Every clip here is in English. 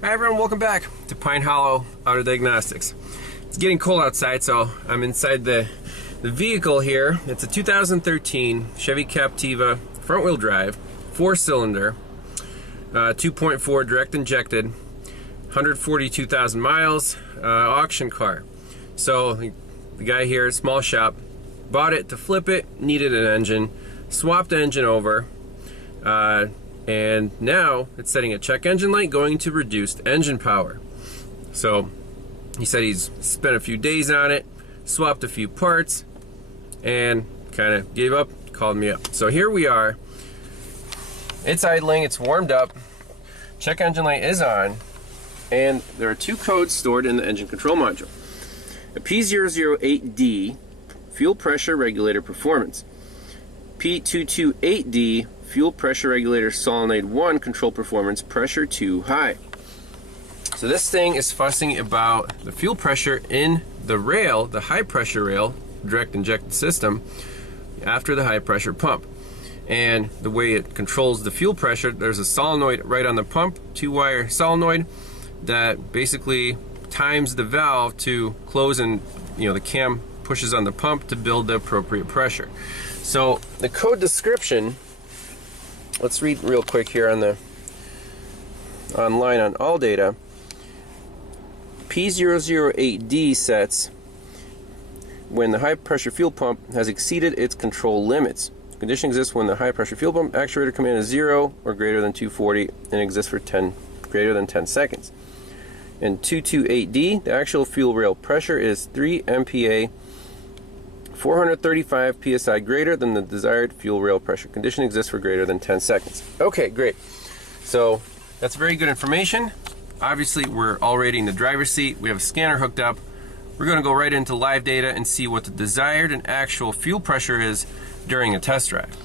Hi everyone, welcome back to Pine Hollow Auto Diagnostics. It's getting cold outside, so I'm inside the vehicle here. It's a 2013 Chevy Craptiva front-wheel drive, 4-cylinder, 2.4 direct injected, 142,000 miles, auction car. So the guy here, small shop, bought it to flip it, needed an engine, swapped the engine over, and now it's setting a check engine light going to reduced engine power. So he said he's spent a few days on it, swapped a few parts, and kind of gave up, called me up. So here we are. It's idling, it's warmed up, check engine light is on, and there are two codes stored in the engine control module. A P0089 fuel pressure regulator performance, P228D fuel pressure regulator solenoid 1 control performance, pressure too high. So this thing is fussing about the fuel pressure in the rail, the high pressure rail, direct injected system, after the high pressure pump. And the way it controls the fuel pressure, there's a solenoid right on the pump, 2-wire solenoid, that basically times the valve to close, and the cam pushes on the pump to build the appropriate pressure. So the code description, let's read real quick here on the online on ALLDATA. P008D sets when the high pressure fuel pump has exceeded its control limits. Condition exists when the high pressure fuel pump actuator command is 0 or greater than 240 and exists for greater than 10 seconds. And 228D, the actual fuel rail pressure is 3 MPa, 435 PSI greater than the desired fuel rail pressure. Condition exists for greater than 10 seconds. Okay, great. So that's very good information. Obviously, we're already in the driver's seat. We have a scanner hooked up. We're going to go right into live data and see what the desired and actual fuel pressure is during a test drive.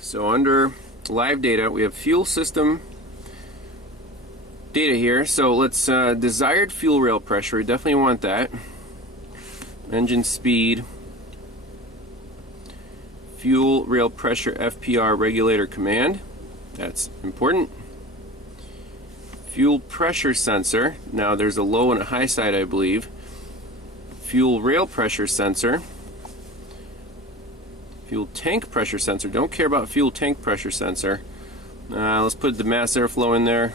So under live data, we have fuel system data here. So let's desired fuel rail pressure. We definitely want that. Engine speed, fuel rail pressure FPR regulator command, that's important. Fuel pressure sensor, now there's a low and a high side, I believe. Fuel rail pressure sensor. Fuel tank pressure sensor, don't care about fuel tank pressure sensor. Let's put the mass airflow in there,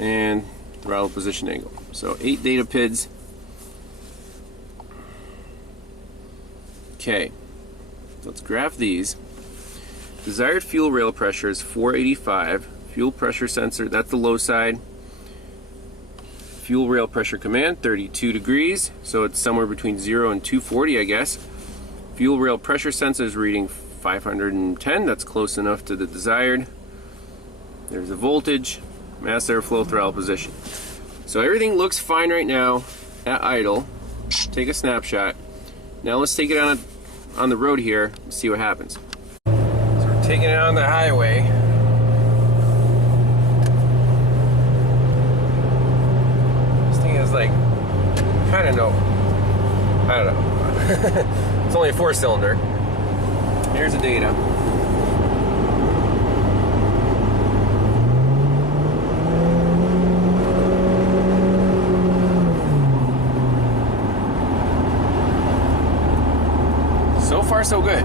and throttle position angle. So 8 data PIDs. Okay, let's graph these. Desired fuel rail pressure is 485. Fuel pressure sensor, that's the low side. Fuel rail pressure command, 32 degrees. So it's somewhere between 0 and 240, I guess. Fuel rail pressure sensor is reading 510. That's close enough to the desired. There's the voltage, mass airflow, throttle position. So everything looks fine right now at idle. Take a snapshot. Now let's take it on the road here and see what happens. So we're taking it on the highway. This thing is like, I don't know. It's only a 4-cylinder. Here's the data. So far, so good.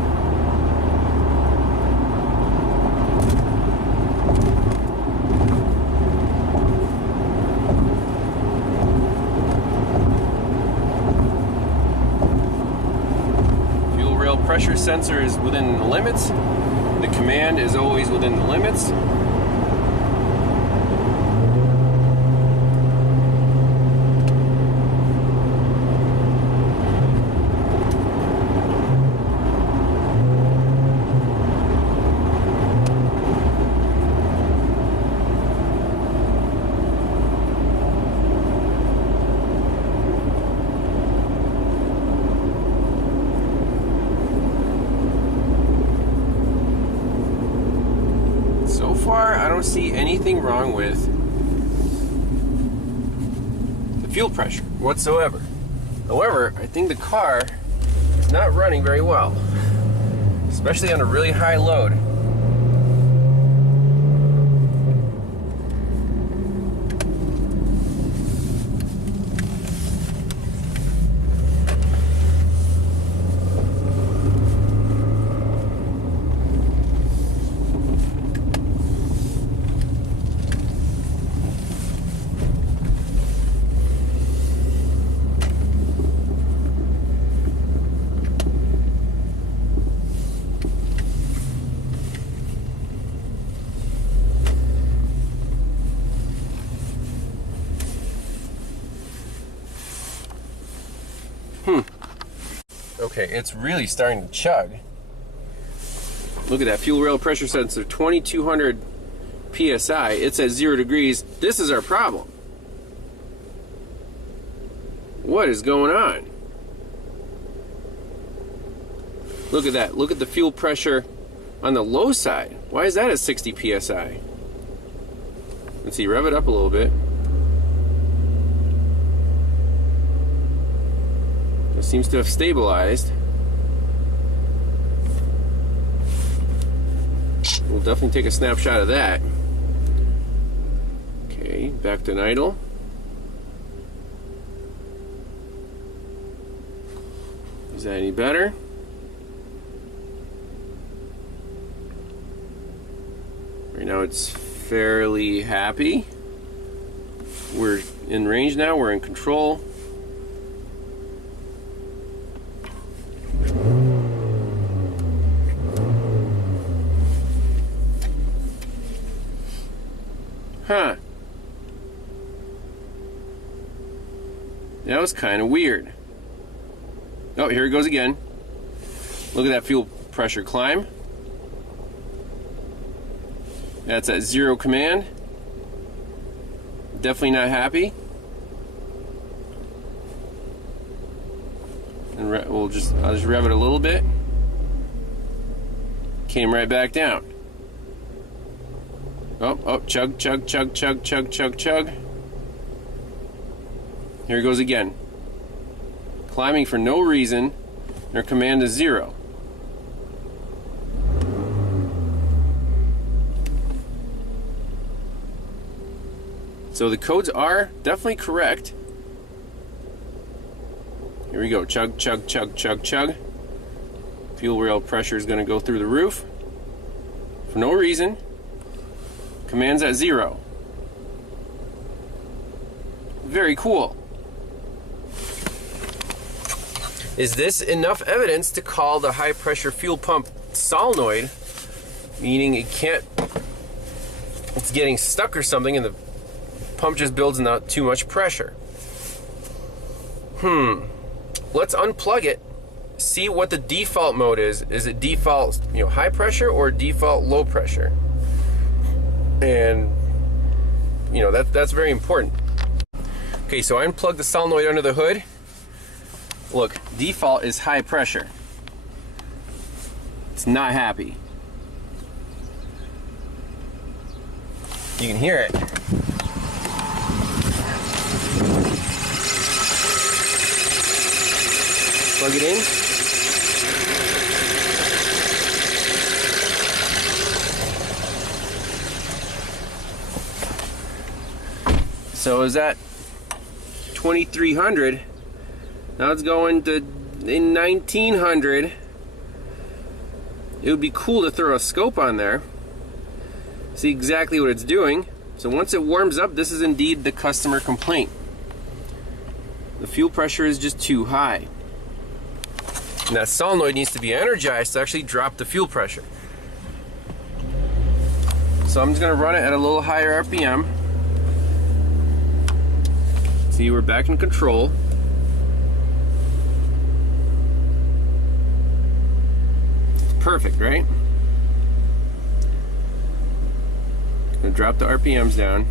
Fuel rail pressure sensor is within the limits. The command is always within the limits. far, I don't see anything wrong with the fuel pressure whatsoever. However, I think the car is not running very well, especially on a really high load. Okay, it's really starting to chug. Look at that fuel rail pressure sensor, 2200 PSI. It's at 0 degrees. This is our problem. What is going on? Look at that. Look at the fuel pressure on the low side. Why is that at 60 PSI? Let's see, rev it up a little bit. It seems to have stabilized. We'll definitely take a snapshot of that. Okay, back to idle. Is that any better? Right now it's fairly happy. We're in range now, we're in control. Huh. That was kind of weird. Oh, here it goes again. Look at that fuel pressure climb. That's at 0 command. Definitely not happy. And I'll just rev it a little bit. Came right back down. Oh, chug, chug, chug, chug, chug, chug, chug. Here it goes again. Climbing for no reason. Our command is 0. So the codes are definitely correct. Here we go. Chug, chug, chug, chug, chug. Fuel rail pressure is going to go through the roof for no reason. Command's at 0. Very cool. Is this enough evidence to call the high pressure fuel pump solenoid, meaning it's getting stuck or something and the pump just builds not too much pressure? Let's unplug it, see what the default mode is. Is it default, high pressure or default low pressure? And that's very important. Okay, so I unplugged the solenoid under the hood. Look, default is high pressure. It's not happy. You can hear it. Plug it in. So is that 2300? Now it's going to 1900. It would be cool to throw a scope on there, see exactly what it's doing. So once it warms up, this is indeed the customer complaint. The fuel pressure is just too high. And that solenoid needs to be energized to actually drop the fuel pressure. So I'm just going to run it at a little higher RPM. See, we're back in control. Perfect, right? Gonna drop the RPMs down.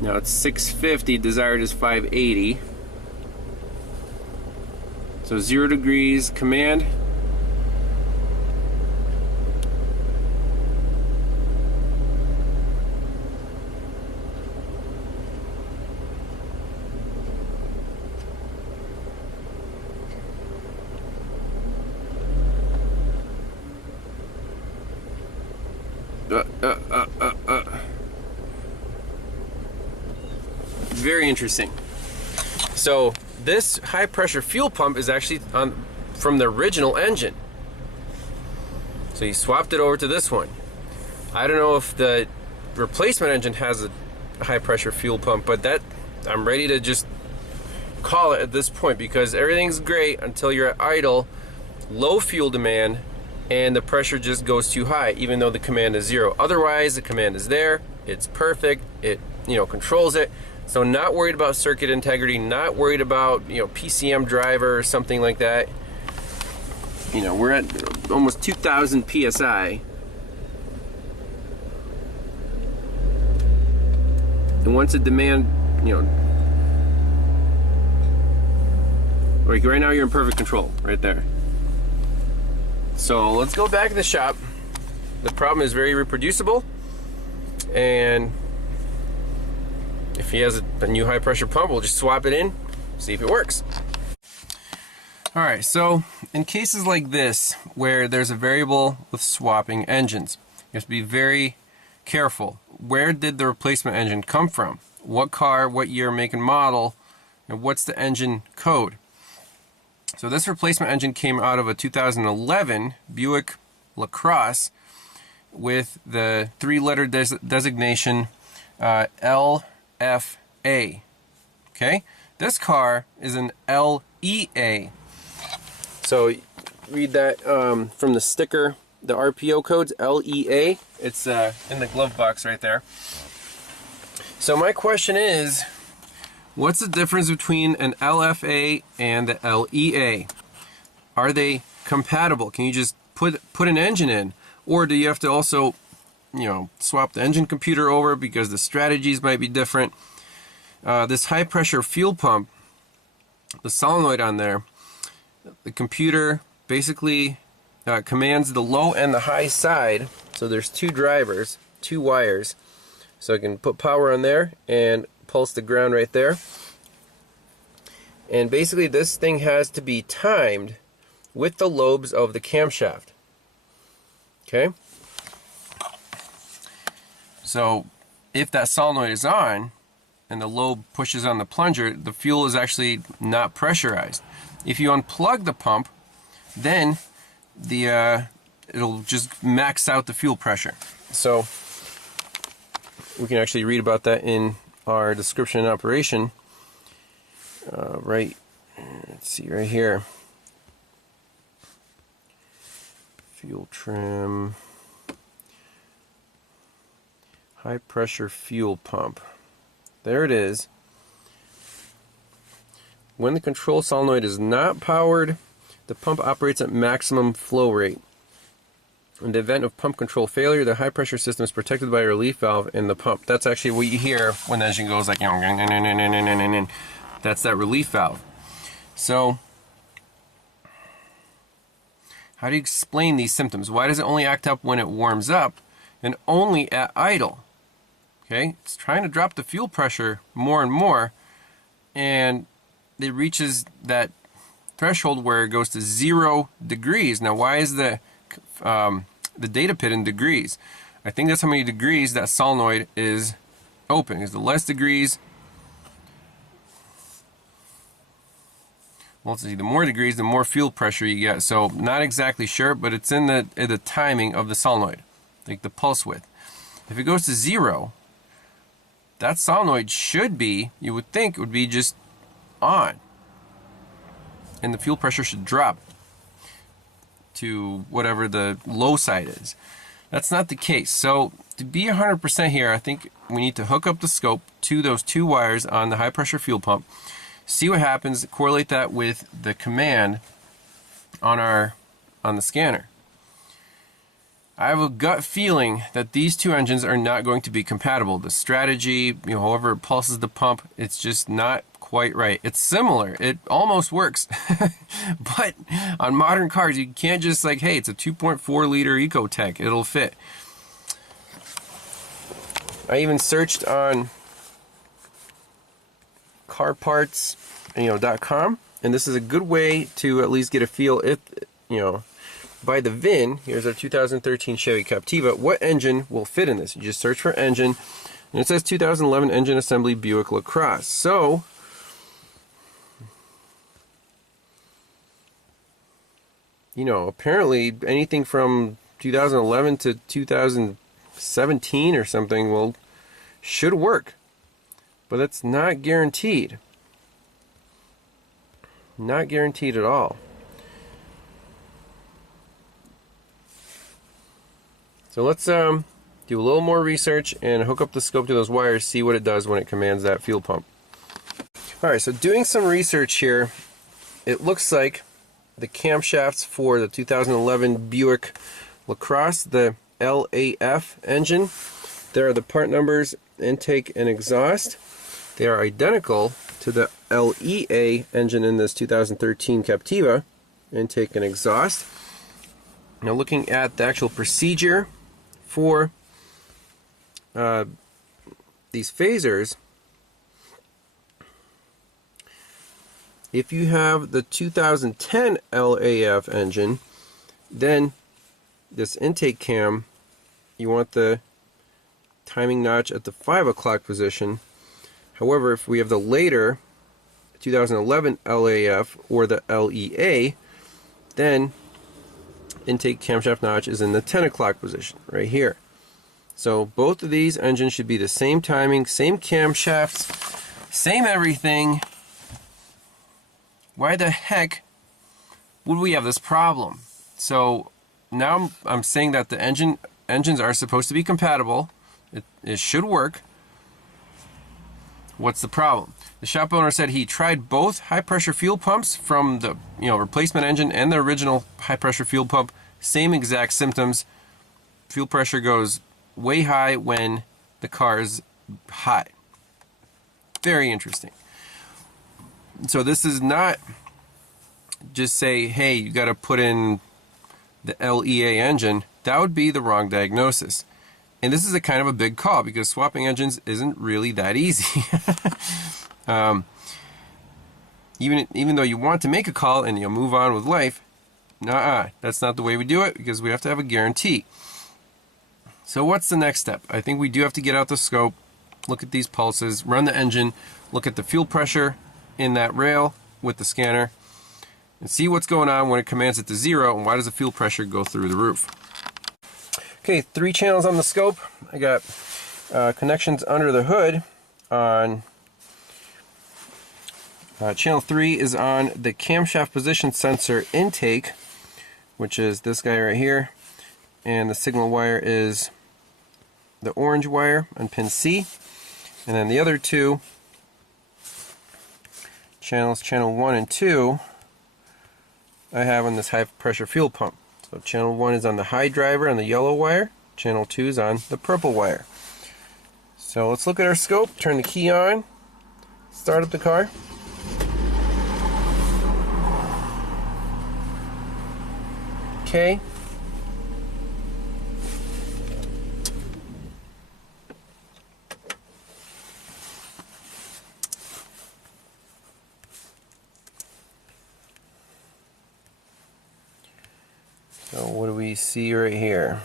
Now it's 650, desired is 580. So 0 degrees, command. Very interesting. So this high pressure fuel pump is actually from the original engine. So you swapped it over to this one. I don't know if the replacement engine has a high pressure fuel pump, but that I'm ready to just call it at this point, because everything's great until you're at idle, low fuel demand, and the pressure just goes too high even though the command is 0. Otherwise the command is there, it's perfect, it controls it. So not worried about circuit integrity, not worried about PCM driver or something like that. We're at almost 2,000 PSI. And once the demand, like right now you're in perfect control right there. So let's go back to the shop. The problem is very reproducible, and if he has a new high pressure pump, we'll just swap it in, see if it works. Alright, so in cases like this where there's a variable with swapping engines, you have to be very careful. Where did the replacement engine come from? What car, what year, make and model, and what's the engine code? So this replacement engine came out of a 2011 Buick LaCrosse with the 3-letter designation LFA. Okay? This car is an LEA. So read that from the sticker, the RPO code's LEA. It's in the glove box right there. So my question is, what's the difference between an LFA and the LEA? Are they compatible? Can you just put an engine in? Or do you have to also, swap the engine computer over because the strategies might be different? This high pressure fuel pump, the solenoid on there, the computer basically commands the low and the high side. So there's 2 drivers, 2 wires. So I can put power on there and pulse the ground right there. And basically this thing has to be timed with the lobes of the camshaft. Okay? So if that solenoid is on and the lobe pushes on the plunger, the fuel is actually not pressurized. If you unplug the pump, then it'll just max out the fuel pressure. So we can actually read about that in our description and operation. Let's see right here. Fuel trim, high pressure fuel pump. There it is. When the control solenoid is not powered, the pump operates at maximum flow rate. In the event of pump control failure, the high pressure system is protected by a relief valve in the pump. That's actually what you hear when the engine goes like, that's that relief valve. So, how do you explain these symptoms? Why does it only act up when it warms up and only at idle? Okay, it's trying to drop the fuel pressure more and more, and it reaches that threshold where it goes to 0 degrees. Now, why is the data pit in degrees? I think that's how many degrees that solenoid is open. Because the less degrees, well, let's see, the more degrees, the more fuel pressure you get. So not exactly sure, but it's in the timing of the solenoid, like the pulse width. If it goes to 0, that solenoid should be, you would think, would be just on, and the fuel pressure should drop to whatever the low side is. That's not the case. So to be 100% here, I think we need to hook up the scope to those 2 wires on the high pressure fuel pump, see what happens, correlate that with the command on the scanner. I have a gut feeling that these 2 engines are not going to be compatible. The strategy, however it pulses the pump, it's just not quite right. It's similar. It almost works. But on modern cars, you can't just like, hey, it's a 2.4 liter Ecotec. It'll fit. I even searched on carparts.com, and this is a good way to at least get a feel if, by the VIN, here's our 2013 Chevy Craptiva, what engine will fit in this? You just search for engine, and it says 2011 engine assembly Buick LaCrosse. So, apparently anything from 2011 to 2017 or something should work. But that's not guaranteed. Not guaranteed at all. So let's do a little more research and hook up the scope to those wires, see what it does when it commands that fuel pump. Alright, so doing some research here, it looks like the camshafts for the 2011 Buick LaCrosse, the LAF engine, there are the part numbers, intake and exhaust. They are identical to the LEA engine in this 2013 Craptiva, intake and exhaust. Now looking at the actual procedure for these phasers, if you have the 2010 LAF engine, then this intake cam, you want the timing notch at the 5 o'clock position. However, if we have the later 2011 LAF or the LEA, then intake camshaft notch is in the 10 o'clock position, right here. So both of these engines should be the same timing, same camshafts, same everything. Why the heck would we have this problem? So now I'm saying that the engines are supposed to be compatible. It should work. What's the problem? The shop owner said he tried both high pressure fuel pumps from the replacement engine and the original high pressure fuel pump. Same exact symptoms. Fuel pressure goes way high when the car is hot. Very interesting. So this is not just say, hey, you got to put in the LEA engine. That would be the wrong diagnosis. And this is a kind of a big call because swapping engines isn't really that easy. Even though you want to make a call and you'll move on with life, that's not the way we do it because we have to have a guarantee. So what's the next step? I think we do have to get out the scope, look at these pulses, run the engine, look at the fuel pressure in that rail with the scanner, and see what's going on when it commands it to 0 and why does the fuel pressure go through the roof. Okay, 3 channels on the scope. I got connections under the hood on channel 3 is on the camshaft position sensor intake, which is this guy right here, and the signal wire is the orange wire on pin C, and then the other 2 channels, channel 1 and 2, I have on this high pressure fuel pump. So channel 1 is on the high driver on the yellow wire, channel 2 is on the purple wire. So let's look at our scope, turn the key on, start up the car. Okay. So what do we see right here?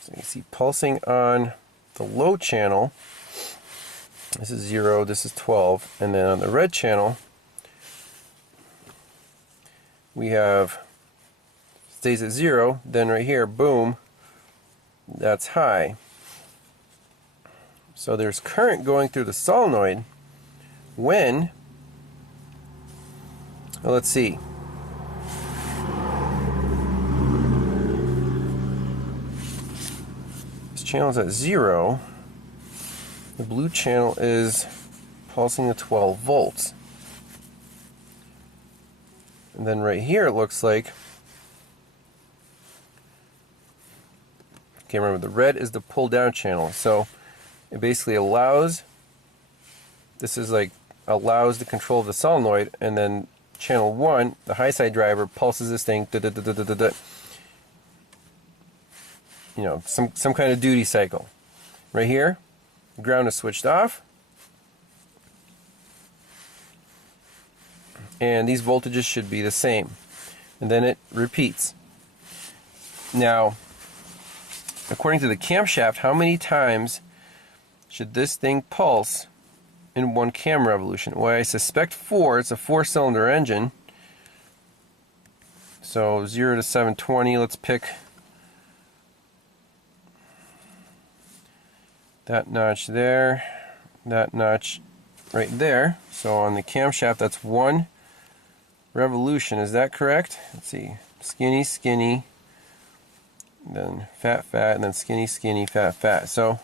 So you see pulsing on the low channel. This is 0, this is 12, and then on the red channel we have stays at 0, then right here, boom, that's high. So there's current going through the solenoid when, well, let's see, this channel's at 0, the blue channel is pulsing at 12 volts. And then right here it looks like, okay, remember the red is the pull down channel, so it basically allows, this is like allows the control of the solenoid, and then channel 1, the high side driver, pulses this thing, you know, some kind of duty cycle. Right here, the ground is switched off, and these voltages should be the same, and then it repeats. Now, according to the camshaft, how many times should this thing pulse in one cam revolution? Well, I suspect 4. It's a 4-cylinder engine. So 0 to 720, let's pick that notch there, that notch right there. So on the camshaft, that's 1 revolution. Is that correct? Let's see. Skinny, skinny, then fat, fat, and then skinny, skinny, fat, fat. So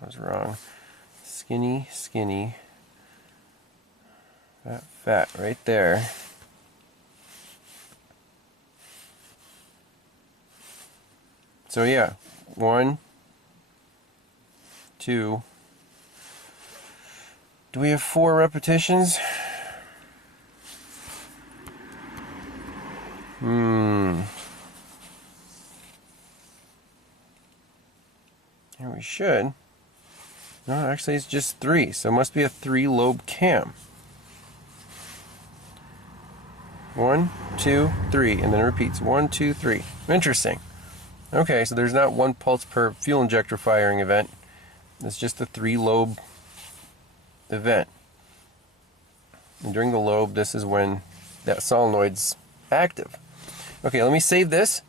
I was wrong. Skinny, skinny, fat, fat, right there. So yeah, 1, 2. Do we have 4 repetitions? Here we should. No, actually it's just 3, so it must be a 3-lobe cam. 1, 2, 3, and then it repeats. 1, 2, 3. Interesting. Okay, so there's not 1 pulse per fuel injector firing event. It's just a 3-lobe event. And during the lobe, this is when that solenoid's active. Okay, let me save this.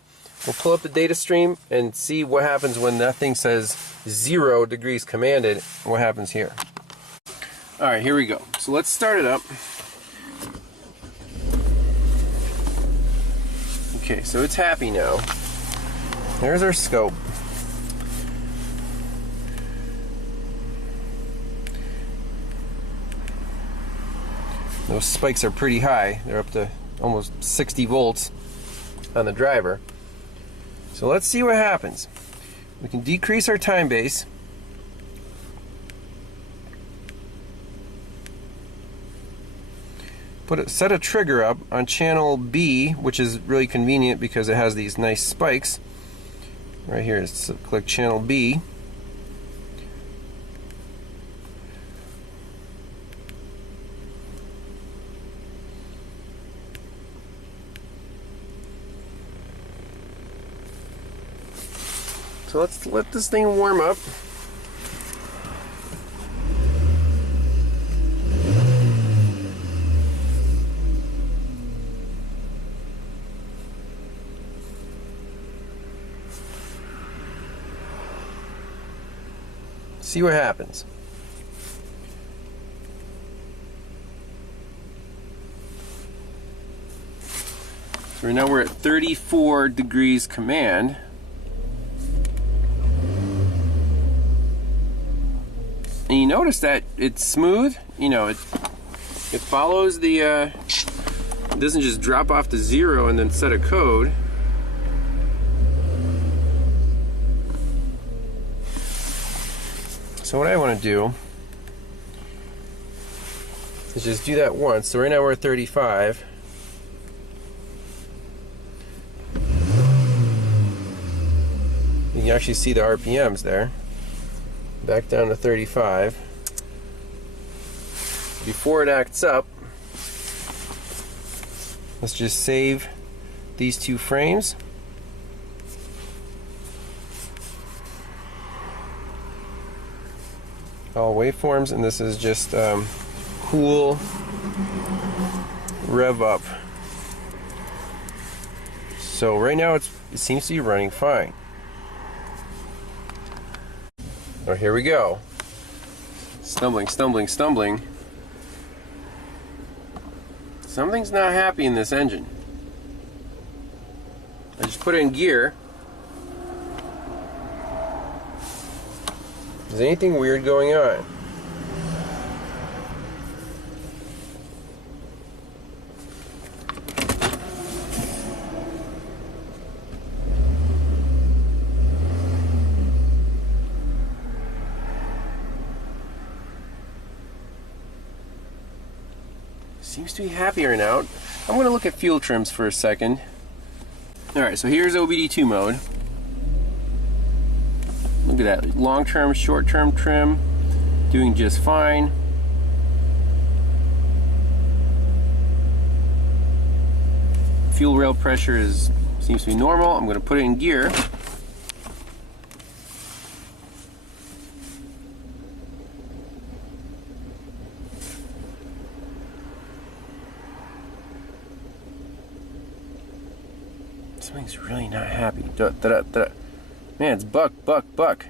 We'll pull up the data stream and see what happens when that thing says 0 degrees commanded. What happens here? Alright, here we go. So let's start it up. Okay, so it's happy now. There's our scope. Those spikes are pretty high. They're up to almost 60 volts on the driver. So let's see what happens. We can decrease our time base. Set a trigger up on channel B, which is really convenient because it has these nice spikes. Right here, let's click channel B. So let's let this thing warm up. See what happens. So right now we're at 34 degrees command. And you notice that it's smooth, you know, it follows the, it doesn't just drop off to 0 and then set a code. So what I want to do is just do that once. So right now we're at 35. You can actually see the RPMs there. Back down to 35. Before it acts up, let's just save these 2 frames. All waveforms, and this is just cool rev up. So right now it seems to be running fine. Oh, here we go. Stumbling, stumbling, stumbling. Something's not happy in this engine. I just put it in gear. Is anything weird going on? Seems to be happier now. I'm going to look at fuel trims for a second. Alright, so here's OBD2 mode. Look at that, long-term, short-term trim, doing just fine. Fuel rail pressure seems to be normal. I'm going to put it in gear. Something's really not happy. Man, it's buck, buck, buck.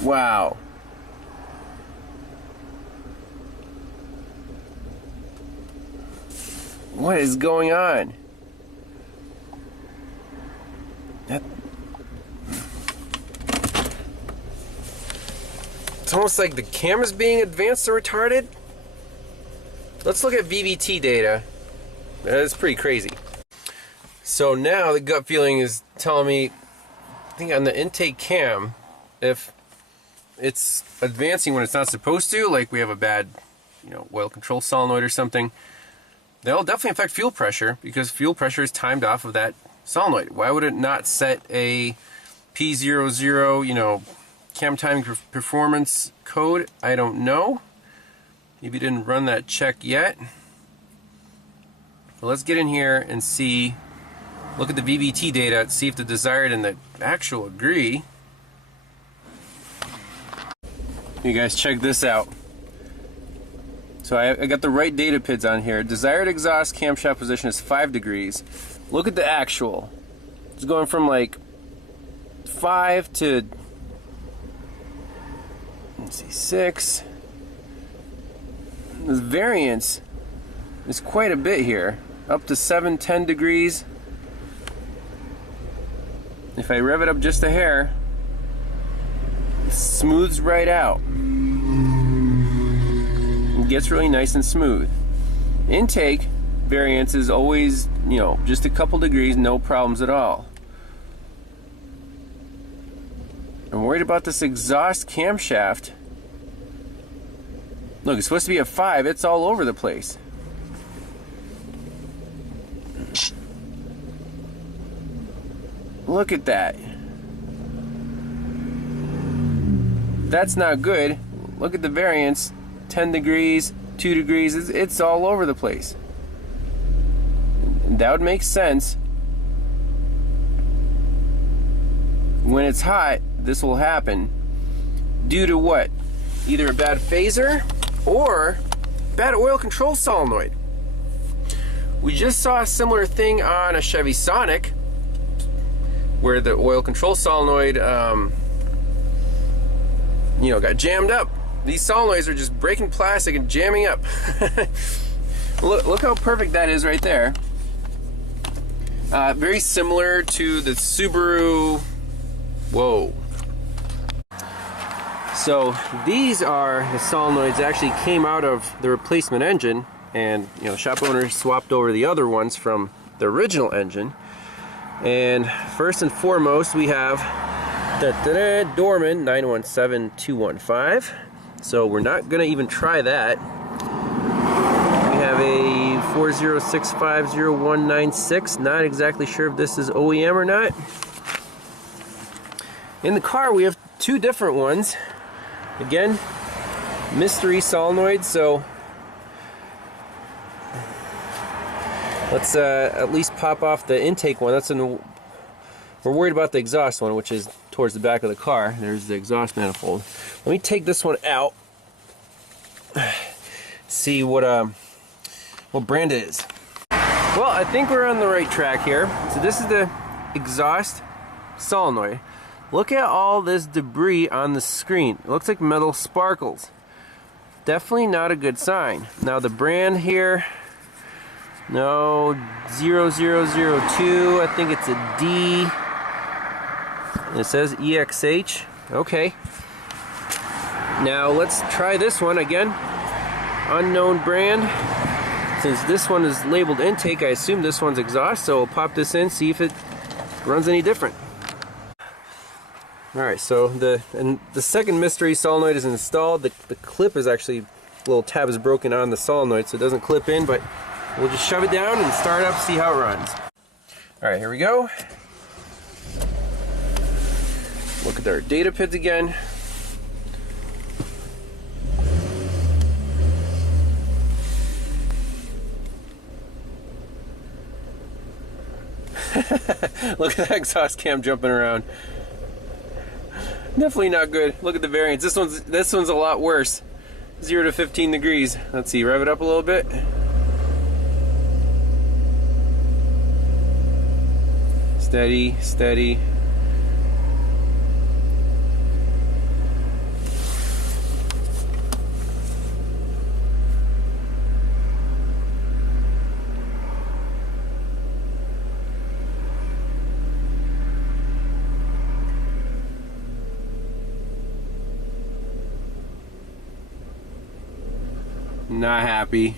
Wow. What is going on? It's almost like the camera's being advanced or retarded. Let's look at VVT data. That's pretty crazy. So now the gut feeling is telling me, I think on the intake cam, if it's advancing when it's not supposed to, like we have a bad, oil control solenoid or something, that'll definitely affect fuel pressure, because fuel pressure is timed off of that solenoid. Why would it not set a P00, cam timing performance code? I don't know. Maybe you didn't run that check yet. But let's get in here and see, look at the VVT data, see if the desired and the actual agree. You guys check this out. So I got the right data PIDs on here. Desired exhaust camshaft position is 5 degrees. Look at the actual. It's going from like 5 to, let's see, 6. The variance is quite a bit here, up to 7, 10 degrees. If I rev it up just a hair, it smooths right out. It gets really nice and smooth. Intake variance is always, just a couple degrees, no problems at all. I'm worried about this exhaust camshaft. Look, it's supposed to be a 5, it's all over the place. Look at that. That's not good. Look at the variance. 10 degrees, 2 degrees, it's all over the place. That would make sense. When it's hot, this will happen. Due to what? Either a bad phaser or bad oil control solenoid. We just saw a similar thing on a Chevy Sonic, where the oil control solenoid got jammed up. These solenoids are just breaking plastic and jamming up. Look how perfect that is right there. Very similar to the Subaru. Whoa. So these are the solenoids that actually came out of the replacement engine, and shop owner swapped over the other ones from the original engine. And first and foremost, we have Dorman 917215. So we're not gonna even try that. We have a 40650196. Not exactly sure if this is OEM or not. In the car we have 2 different ones. Again, mystery solenoid, so let's at least pop off the intake one. We're worried about the exhaust one, which is towards the back of the car. There's the exhaust manifold. Let me take this one out. See what brand it is. Well, I think we're on the right track here. So this is the exhaust solenoid. Look at all this debris on the screen. It looks like metal sparkles. Definitely not a good sign. Now the brand here, no, 0002, I think it's a D. It says EXH. Okay. Now let's try this one again. Unknown brand. Since this one is labeled intake, I assume this one's exhaust, so we'll pop this in, see if it runs any different. Alright, so the second mystery solenoid is installed. The clip is actually, a little tab is broken on the solenoid, so it doesn't clip in, but we'll just shove it down and start up, see how it runs. Alright, here we go. Look at our data PIDs again. Look at that exhaust cam jumping around. Definitely not good. Look at the variance. This one's a lot worse. 0 to 15 degrees. Let's see, rev it up a little bit. Steady, steady. Not happy.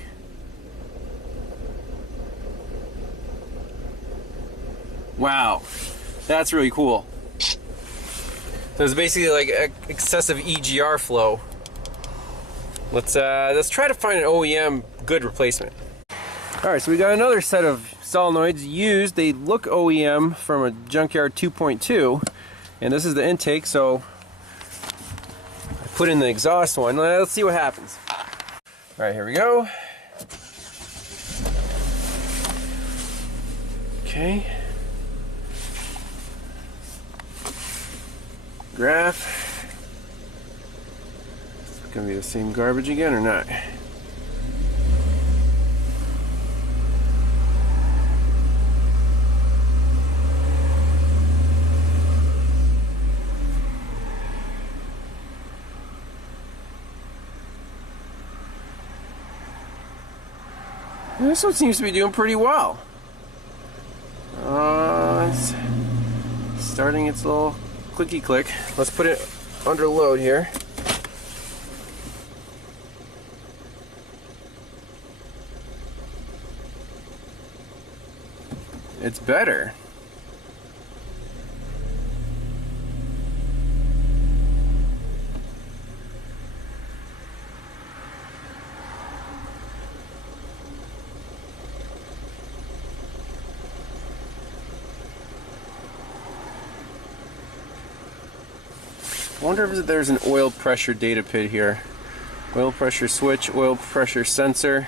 Wow, that's really cool. So it's basically like excessive EGR flow. Let's try to find an OEM good replacement. All right, so we got another set of solenoids used. They look OEM from a Junkyard 2.2, and this is the intake. So I put in the exhaust one. Let's see what happens. All right, here we go. Okay. Graph. Is it gonna be the same garbage again or not? This one seems to be doing pretty well. It's starting its little clicky click. Let's put it under load here. It's better. I wonder if there's an oil pressure data pid here. Oil pressure switch, oil pressure sensor.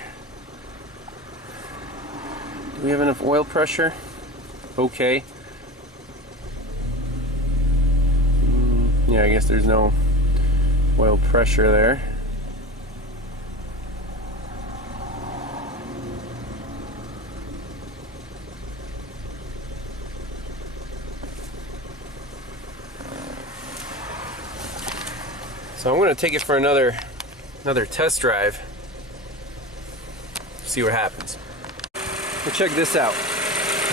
Do we have enough oil pressure? Okay. Yeah, I guess there's no oil pressure there. So I'm going to take it for another test drive. See what happens. Well, check this out.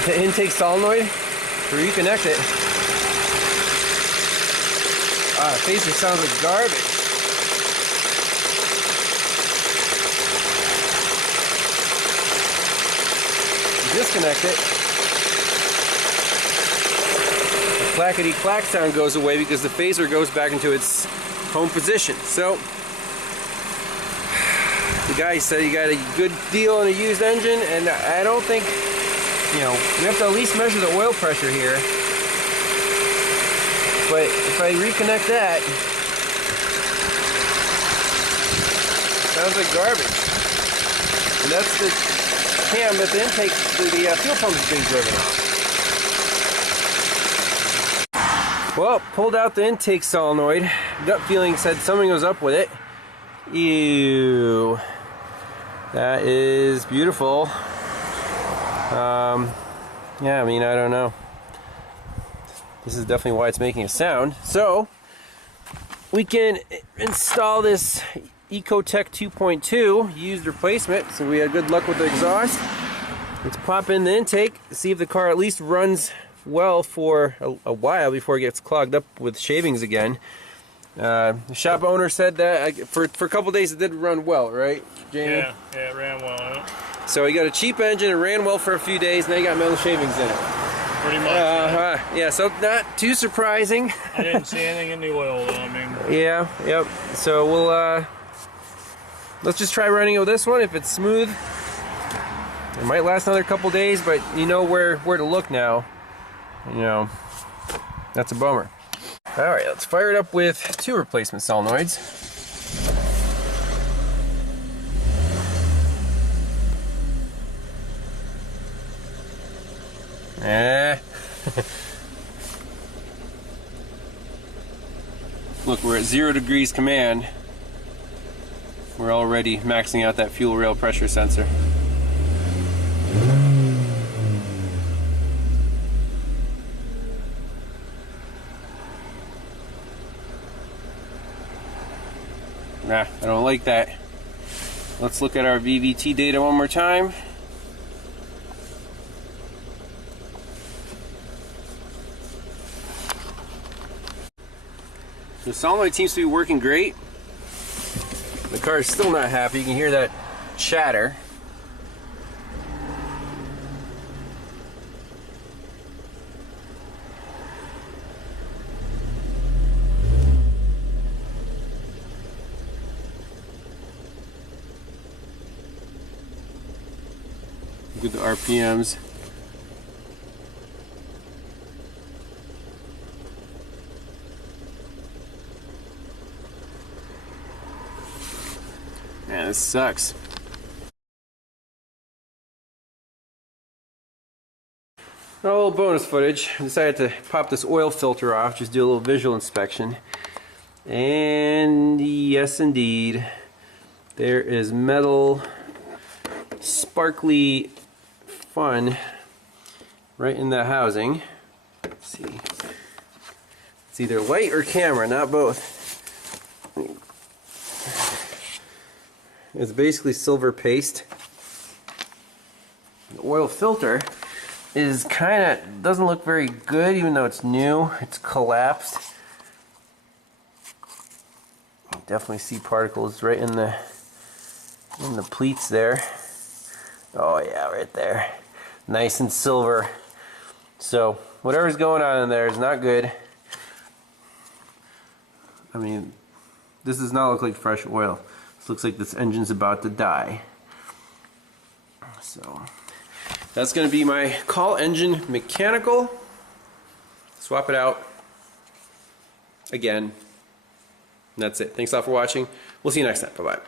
The intake solenoid, to reconnect it. Ah, the phaser sounds like garbage. Disconnect it. The clackety clack sound goes away because the phaser goes back into its home position. So the guy said he got a good deal on a used engine, and I don't think, you know, we have to at least measure the oil pressure here. But if I reconnect that, it sounds like garbage. And that's the cam that the intake, the fuel pump is being driven off. Well, pulled out the intake solenoid. Gut feeling said something was up with it. Ew. That is beautiful. Yeah, I mean, I don't know. This is definitely why it's making a sound. So, we can install this Ecotech 2.2 used replacement. So we had good luck with the exhaust. Let's pop in the intake, see if the car at least runs well for a while before it gets clogged up with shavings again. The shop owner said that for a couple days it did run well, right, Jamie? Yeah, it ran well. Yeah. So he got a cheap engine, it ran well for a few days, and then he got metal shavings in it. Pretty much. Yeah, so not too surprising. I didn't see anything in the oil though, I mean. Yeah, yep. So we'll let's just try running it with this one. If it's smooth, it might last another couple days, but you know where to look now. You know, that's a bummer. All right, let's fire it up with 2 replacement solenoids. Look, we're at 0 degrees command. We're already maxing out that fuel rail pressure sensor. Nah, I don't like that. Let's look at our VVT data one more time. The solenoid seems to be working great. The car is still not happy. You can hear that chatter. Look at the RPMs. Man, this sucks. A little bonus footage. I decided to pop this oil filter off, just do a little visual inspection. And yes, indeed, there is metal, sparkly fun right in the housing. Let's see. It's either light or camera, not both. It's basically silver paste. The oil filter is kind of, doesn't look very good even though it's new. It's collapsed. You definitely see particles right in the pleats there. Oh yeah, right there. Nice and silver. So whatever's going on in there is not good. I mean, this does not look like fresh oil. This looks like this engine's about to die. So that's going to be my call engine mechanical. Swap it out again. And that's it. Thanks a lot for watching. We'll see you next time. Bye-bye.